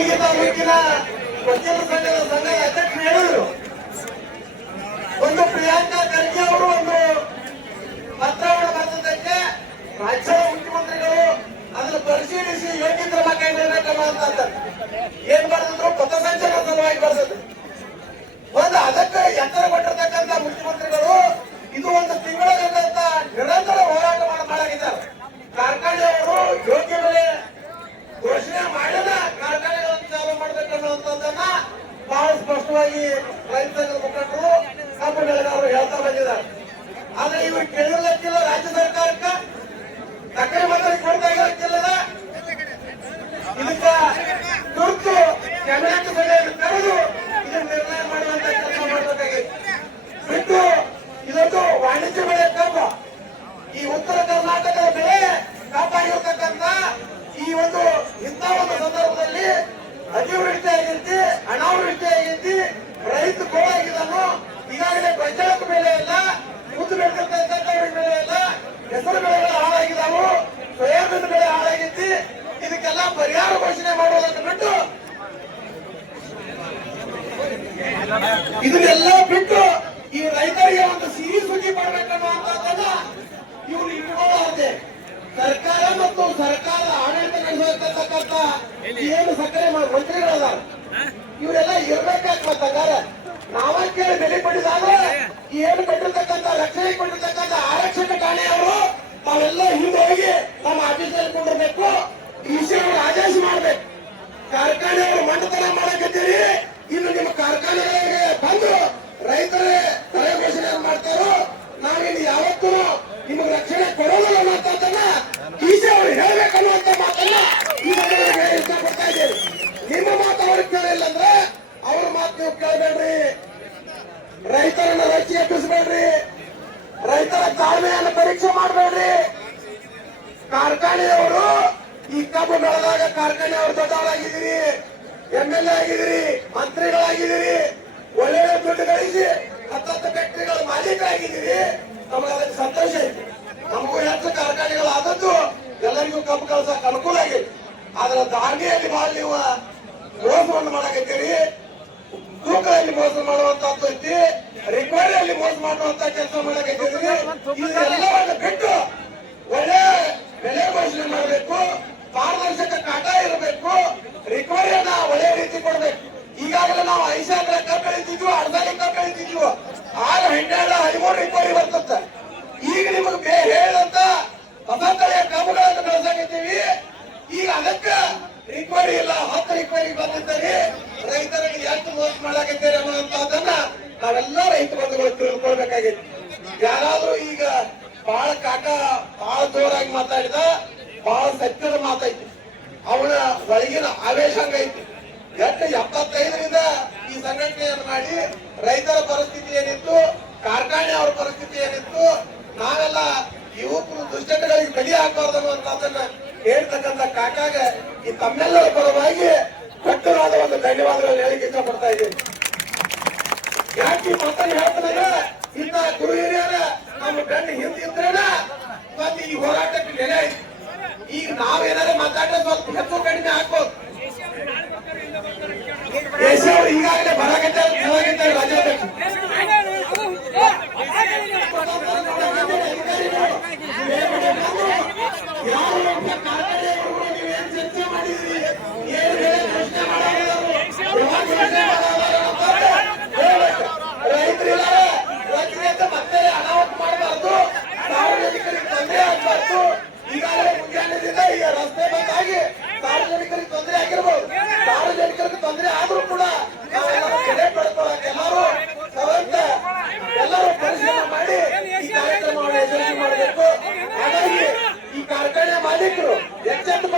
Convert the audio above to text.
ಈಗಿನ ವಕೀಲ ಸಂಘದ ಅಧ್ಯಕ್ಷ ಹೇಳಿದ್ರು. ಒಂದು ಪ್ರಿಯಾಂಕಾ ಖರ್ಗೆ ಅವರು ಒಂದು ಪತ್ರವನ್ನು ಬರೆದಕ್ಕೆ ರಾಜ್ಯದ ಮುಖ್ಯಮಂತ್ರಿಗಳು ಅದನ್ನು ಪರಿಶೀಲಿಸಿ ಯೋಗ್ಯ ಕ್ರಮ ಕೈಗೊಳ್ಳಬೇಕನ್ನುವಂತ ಏನ್ ಬರೆದಿದ್ರು ಪಥಸಂಚಲನ ಸಲುವಾಗಿ ಬರೆದಿದ್ರು. ಒಂದು ಅದಕ್ಕೆ ಎತ್ತರ ಕೊಟ್ಟಿರ್ತಕ್ಕಂಥ ಮುಖ್ಯಮಂತ್ರಿಗಳು ಇದು ಒಂದು ತಿಂಗಳ ನಿರಂತರ ಹೋರಾಟ ಮಾಡಲಾಗಿದ್ದಾರೆ. ಕಾರ್ಖಾನೆಯವರು ಯೋಗ್ಯ ಬೆಲೆ ಘೋಷಣೆ ಮಾಡಿದ ಕಾರ್ಖಾನೆಗಳನ್ನು ಚಾಲೂ ಮಾಡಬೇಕನ್ನುವಂಥದ್ದನ್ನ ಬಹಳ ಸ್ಪಷ್ಟವಾಗಿ ರೈತ ಸಂಘದ ಮುಖಂಡರು ಕಬ್ಬು ಬೆಳೆಗಾರರು ಹೇಳ್ತಾ ಬಂದಿದ್ದಾರೆ. ಆದ್ರೆ ಇವರು ಕೇಳಿರ್ಲಿಕ್ಕಿಲ್ಲ, ರಾಜ್ಯ ಸರ್ಕಾರಕ್ಕೆ ಸಕ್ಕರೆ ಮಂಡಳಿ ಕೊಡ್ತಾ ಇರಲಿಕ್ಕಿಲ್ಲ. ಇದಕ್ಕ ತುರ್ತು ಕ್ಯಾಬಿನೆಟ್ ಸಭೆಯನ್ನು ಕರೆದು ಇದನ್ನು ನಿರ್ಣಯ ಮಾಡುವಂತ ಕೆಲಸ ಮಾಡಬೇಕಾಗಿದೆ. ಬಿಟ್ಟು ಇದೊಂದು ವಾಣಿಜ್ಯ ಬೆಳೆ ಕಬ್ಬು, ಈ ಉತ್ತರ ಕರ್ನಾಟಕದ ಬೆಳೆ ಕಬ್ಬಾಗಿರ್ತಕ್ಕಂಥ ಈ ಒಂದು ಇಂಥ ಒಂದು ಸಂದರ್ಭದಲ್ಲಿ ಅತಿವೃಷ್ಟಿ ಆಗೈತಿ, ಅನಾವೃಷ್ಟಿ ಆಗೈತಿ, ರೈತ ಗೋಳಾಗಿದ್ದಾನು. ಈಗಾಗಲೇ ಗೊಂಜಾಳಕ್ಕೆ ಬೆಲೆ ಇಲ್ಲ, ಉದ್ದು ಬೆಳೆದಿರ್ತಕ್ಕಂಥ ಬೆಳೆ ಇಲ್ಲ, ಹೆಸರು ಬೆಳೆಗಳು ಹಾಳಾಗಿದ್ದಾವು, ಸೋಯಾಬೀನ್ ಬೆಳೆ ಹಾಳಾಗೈತಿ. ಇದಕ್ಕೆಲ್ಲ ಪರಿಹಾರ ಘೋಷಣೆ ಮಾಡುವುದನ್ನು ಬಿಟ್ಟು ಇದನ್ನೆಲ್ಲ ಬಿಟ್ಟು ಈ ರೈತರಿಗೆ ಒಂದು ಸಿಹಿ ಸುದ್ದಿ ಮಾಡಬೇಕನ್ನುವಂಥದ್ದನ್ನ ಇವರು ಇಟ್ಟುಕೊಳ್ಳದೆ ಸರ್ಕಾರ ಮತ್ತು ಸರ್ಕಾರದ ಆಡಳಿತ ನಡೆಸತಕ್ಕಂಥ ಏನು ಸಕ್ಕರೆ ಮಂತ್ರಿಗಳದಾರ ಇವರೆಲ್ಲ ಇರ್ಬೇಕಾಗ್ತಂಗಾರ ನಾವ ಕೇಳಿ ಬೆಲೆ ಪಡೆದಾಗ ಏನು ಕೊಟ್ಟಿರ್ತಕ್ಕಂಥ ರಕ್ಷಣೆ ಕೊಟ್ಟಿರ್ತಕ್ಕಂಥ ಆರಕ್ಷಕ ಠಾಣೆಯವರು ತಾವೆಲ್ಲ ಹಿಂದೆ ಹೋಗಿ ನಮ್ಮ ಆಫೀಸಲ್ಲಿ ಕೊಂಡಿರ್ಬೇಕು, ಈ ವಿಷಯವನ್ನು ಆದೇಶ ಮಾಡ್ಬೇಕು. ಕಾರ್ಖಾನೆಯವರು ಮಂಡತನ ಮಾಡಕತ್ತೀರಿ, ಇನ್ನು ನಿಮ್ಮ ಕಾರ್ಖಾನೆಗಳಿಗೆ ಬಂದು ರೈತರೇ ತಲೆ ಘೋಷಣೆ ಮಾಡ್ತಾರೋ ನಾವಿನ್ನು ಯಾವತ್ತೂ ನಿಮಗೆ ರಕ್ಷಣೆ ಕೊಡೋದಿಲ್ಲ ಅನ್ನೋದನ್ನ ಈಸಿ ಅವರು ಹೇಳ್ಬೇಕನ್ನುವಂತ ಮಾತನ್ನ ಈ ಬಗ್ಗೆ ಇಷ್ಟಪಡ್ತಾ ಇದ್ದೀರಿ. ನಿಮ್ಮ ಮಾತು ಅವ್ರಿಗೆ ಕೇಳಿಲ್ಲ ಅಂದ್ರೆ ಅವ್ರ ಮಾತು ನೀವು ಕೇಳಬೇಡ್ರಿ, ರೈತರನ್ನ ರಕ್ಷೆ ಎಬ್ಬಿಸಬೇಡ್ರಿ, ರೈತರ ತಾಳ್ಮೆಯನ್ನು ಪರೀಕ್ಷೆ ಮಾಡಬೇಡ್ರಿ. ಕಾರ್ಖಾನೆಯವರು ಈ ಕಬ್ಬು ಬೆಳೆದಾಗ ಕಾರ್ಖಾನೆಯವರು ದೊಡ್ಡವರಾಗಿದ್ದೀರಿ, MLA ಆಗಿದ್ದೀರಿ, ಮಂತ್ರಿಗಳಾಗಿದ್ದೀರಿ, ಒಳ್ಳೆ ದುಡ್ಡು ಗಳಿಸಿ 10 ಫ್ಯಾಕ್ಟರಿಗಳ ಮಾಲೀಕರಾಗಿದ್ದೀರಿ. ನಮಗೆ ಅದಕ್ಕೆ ಸಂತೋಷ ಐತಿ. ನಮಗೂ ಹೆಚ್ಚು ಕಾರ್ಖಾನೆಗಳಾದದ್ದು ಎಲ್ಲರಿಗೂ ಕಬ್ಬು ಕಳ್ಸಕ್ ಅನುಕೂಲ ಆಗಿದೆ. ಆದ್ರೆ ದಾಂಡಿಯಲ್ಲಿ ಬಹಳ ನೀವು ಮೋಸವನ್ನು ಮಾಡಕತ್ತೀರಿ, ತೂಕದಲ್ಲಿ ಮೋಸ ಮಾಡುವಂತದ್ದು ಐತಿ, ರಿಕವರಿಯಲ್ಲಿ ಮೋಸ ಮಾಡುವಂತ ಕೆಲಸ ಮಾಡಕತ್ತೀರಿ. ಇದೆಲ್ಲವನ್ನು ಬಿಟ್ಟು ಒಳ್ಳೆ ಬೆಲೆ ಘೋಷಣೆ ಮಾಡಬೇಕು, ಪಾರದರ್ಶಕ ಕಾಟ ಇರಬೇಕು, ರಿಕವರಿಯನ್ನ ಒಳ್ಳೆ ರೀತಿ ಕೊಡ್ಬೇಕು. ಈಗಾಗಲೇ ನಾವು 5 ಎಕರೆ ಕಬ್ಬು ಬೆಳಿತಿದ್ವು, 1/2 ಕಬ್ಬು ಬೆಳಿತಿದ್ವು, ಆಗ 12, 13 ರಿಕವರಿ ಬರ್ತದೆ. ಈಗ ನಿಮಗೆ ಹೇಳಂತ ಹೊಸ ತಳಿಯ ಕಬ್ಬುಗಳನ್ನು ಬೆಳೆಸಾಕತ್ತೀವಿ. ಈಗ ಅದಕ್ಕೆ ರಿಕವರಿ ಇಲ್ಲ, 10 ರಿಕವರಿ ಬಂದಿದ್ದೀರಿ. ರೈತರಿಗೆ ಎಷ್ಟು ಮೋಸ ಮಾಡಾಕತ್ತೀರಿ ಅನ್ನುವಂಥದ್ದನ್ನ ನಾವೆಲ್ಲ ರೈತ ಬಂಧುಗಳು ತಿಳ್ಕೊಳ್ಬೇಕಾಗಿತ್ತು. ಯಾರಾದ್ರೂ ಈಗ ಬಹಳ ಕಾಕ ಬಹಳ ಜೋರಾಗಿ ಮಾತಾಡಿದ, ಬಹಳ ಸತ್ಯದ ಮಾತೈತಿ, ಅವನ ಒಳಗಿನ ಆವೇಶ ಹಂಗೈತಿ. ಎಷ್ಟು 75ರಿಂದ ಈ ಸಂಘಟನೆಯನ್ನು ಮಾಡಿ ರೈತರ ಪರಿಸ್ಥಿತಿ ಏನಿತ್ತು, ಕಾರ್ಖಾನೆ ಅವರ ಪರಿಸ್ಥಿತಿ ಏನಿತ್ತು, ನಾವೆಲ್ಲ ಯುವಕರು ದುಶ್ಚಟಗಳಿಗೆ ಬಲಿ ಹಾಕಬಾರ್ದು ಅನ್ನುವಂಥದ್ದನ್ನ ಹೇಳ್ತಕ್ಕಂಥ ಕಾಕಾಗ ಈ ತಮ್ಮೆಲ್ಲರ ಪರವಾಗಿ ಕಟ್ಟುವಾದ ಒಂದು ಧನ್ಯವಾದಗಳನ್ನು ಹೇಳಿಕೆ ಇಷ್ಟಪಡ್ತಾ ಇದ್ದೀನಿ. ಯಾಕೆ ಈ ಮಾತನ್ನು ಹೇಳ್ತಾನೆ, ಇಂಥ ಗುರು ಹಿರಿಯರ ನಮ್ಮ ಬೆನ್ನ ಹಿಂದಿದ್ರೇನ ಮತ್ತೆ ಈ ಹೋರಾಟಕ್ಕೆ ನೆಲೆ ಐತಿ. ಈಗ ನಾವೇನಾರ ಮಾತಾಡಿದ್ರೆ ಸ್ವಲ್ಪ ಹೆಚ್ಚು ಕಡಿಮೆ ಹಾಕ್ಬೋದು. ದೇಶವರು ಈಗಾಗಲೇ ಬರಾಕತ್ತಾರೆ ರಾಜ್ಯಾಧ್ಯಕ್ಷ ನೀವೇನ್ ಚರ್ಚೆ ಮಾಡಿದ್ರಿ, ಏನು ಬೆಲೆ ಪ್ರಶ್ನೆ ರೈತರಿಲ್ಲ ಮತ್ತೆ ಅನಾಹುತ ಮಾಡಬಾರ್ದು, ಸಾರ್ವಜನಿಕರಿಗೆ ತೊಂದರೆ ಆಗಬಾರ್ದು. ಈಗಾಗಲೇ ಮುಂಜಾನೆದಿಂದ ಈಗ ರಸ್ತೆ ಬಂದಾಗಿ ಸಾರ್ವಜನಿಕರಿಗೆ ತೊಂದರೆ ಆಗಿರ್ಬೋದು. ಸಾರ್ವಜನಿಕರಿಗೆ ತೊಂದರೆ ಆದ್ರೂ ಕೂಡ ಬೆಲೆ ಪಡ್ಕೊಳ್ಳಕ್ಕೆ ಎಲ್ಲರೂ ಪರಿಶೀಲನೆ ಮಾಡಿ ಈ ಕಾರ್ಯಕ್ರಮವನ್ನು ಯಶಸ್ವಿ ಮಾಡಬೇಕು. ಹಾಗಾಗಿ ಈ ಕಾರ್ಖಾನೆ ಮಾಲೀಕರು ಎಚ್ಚೆತ್ತು